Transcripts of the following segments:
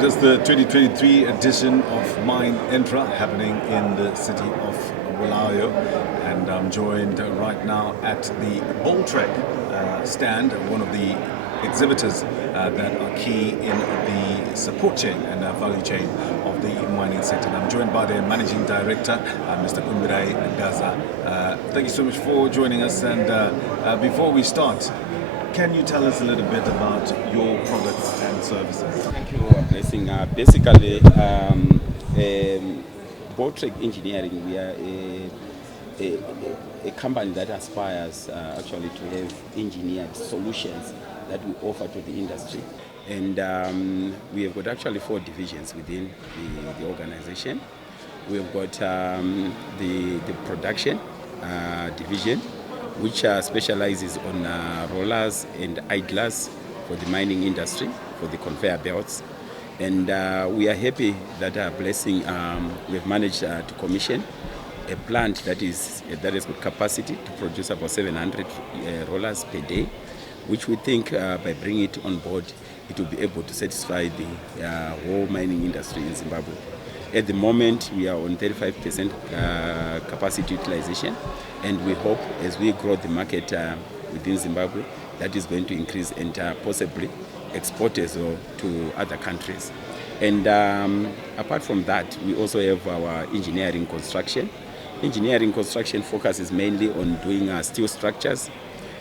It is the 2023 edition of Mine Entra happening in the city of Bulawayo, and I'm joined right now at the Boltrec stand, one of the exhibitors that are key in the support chain and value chain of the mining sector. And I'm joined by their managing director, Mr. Kumbirai Gaza. Thank you so much for joining us. And before we start, can you tell us a little bit about your products and services? Thank you, Blessing. Basically, Boltrec Engineering, we are a company that aspires actually to have engineered solutions that we offer to the industry. And we have got actually 4 divisions within the organization. We have got the production division, which specializes on rollers and idlers for the mining industry, for the conveyor belts. And we are happy that Blessing, we have managed to commission a plant that has got capacity to produce about 700 rollers per day, which we think by bringing it on board, it will be able to satisfy the whole mining industry in Zimbabwe. At the moment, we are on 35% capacity utilization, and we hope as we grow the market within Zimbabwe, that is going to increase and possibly export as well to other countries. And apart from that, we also have our engineering construction. Engineering construction focuses mainly on doing steel structures,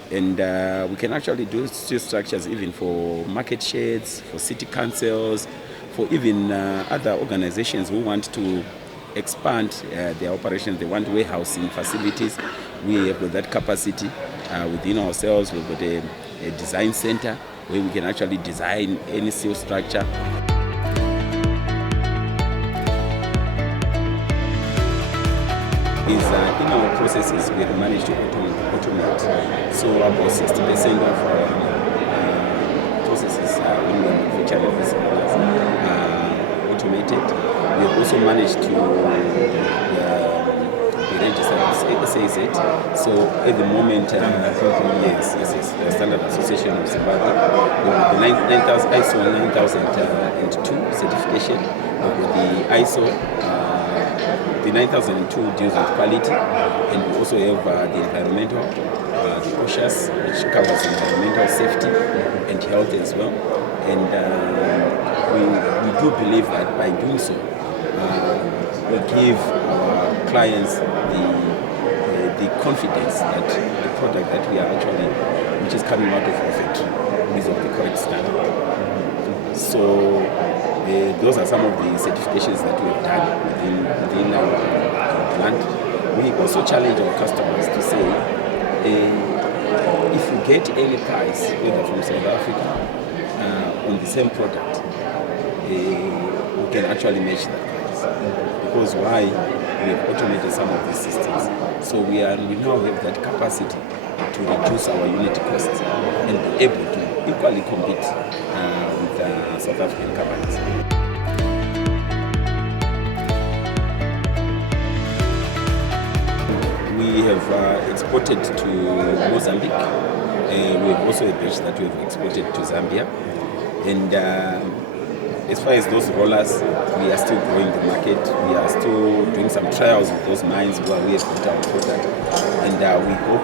and we can actually do steel structures even for market sheds, for city councils, for even other organizations who want to expand their operations. They want warehousing facilities. We have got that capacity within ourselves. We've got a design center where we can actually design any steel structure. In our processes, we have managed to automate. So about 60% of our processes when we manufacture these products are automated. We have also managed to be registered as SAZ. So at the moment, yes, the Standard Association of Zimbabwe, we have the ISO 9002 certification. We have the ISO. The 9002 deals with quality, and we also have the environmental, the OSHAs, which covers environmental safety and health as well. And we do believe that by doing so, we give our clients the confidence that the product that we are actually, which is coming out of our factory, is of the correct standard. So those are some of the certifications that we have done within our plant. We also challenge our customers to say, if you get any price, whether from South Africa, on the same product, we can actually match that price. Because why? We have automated some of these systems. So we now have that capacity to reduce our unit costs and be able to equally compete with South African companies. We have exported to Mozambique. We have also a batch that we have exported to Zambia. And as far as those rollers, we are still growing the market. We are still doing some trials with those mines where we have put our product. And we hope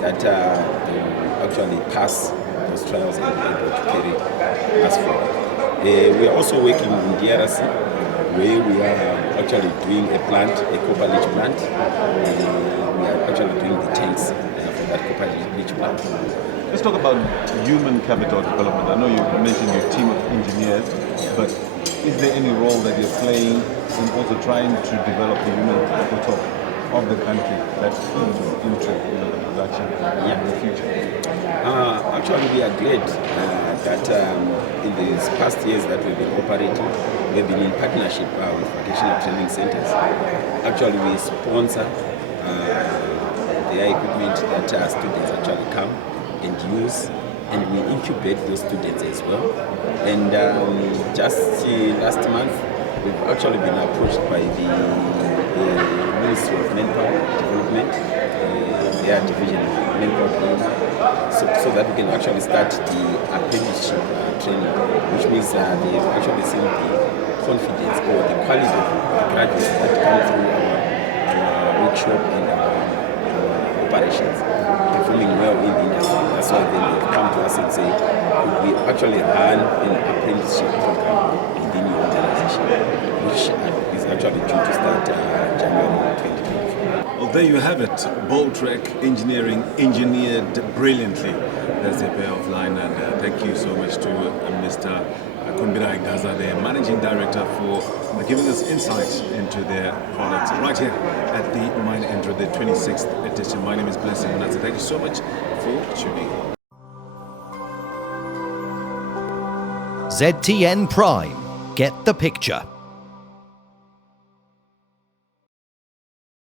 that they will actually pass those trials and be able to carry us forward. We are also working in DRC, where we are actually doing a plant, a copper leach plant. We are actually doing the tanks for that copper leach plant. Let's talk about human capital development. I know you mentioned your team of engineers, but is there any role that you're playing in also trying to develop the human capital of the country that feeds into the production in the future? Actually, we are glad that in these past years that we've been operating, we've been in partnership with vocational training centers. Actually, we sponsor their equipment that students actually come and use, and we incubate those students as well. And just last month, we've actually been approached by the Ministry of Manpower Development their division so that we can actually start the apprenticeship training, which means they've actually seen the confidence or the quality of the graduates that come through our workshop and our operations performing well in the industry. That's why then they come to us and say, we actually run an apprenticeship program within your organization, which is actually due to start January 2024. Well, there you have it. Boltrec Engineering, engineered brilliantly. That's the pair of line, and thank you so much to Mr. Kumbirai Gaza, the Managing Director, for giving us insights into their products right here at the Mine Entra, the 26th edition. My name is Blessing Manasseh. Thank you so much for tuning in. ZTN Prime. Get the picture.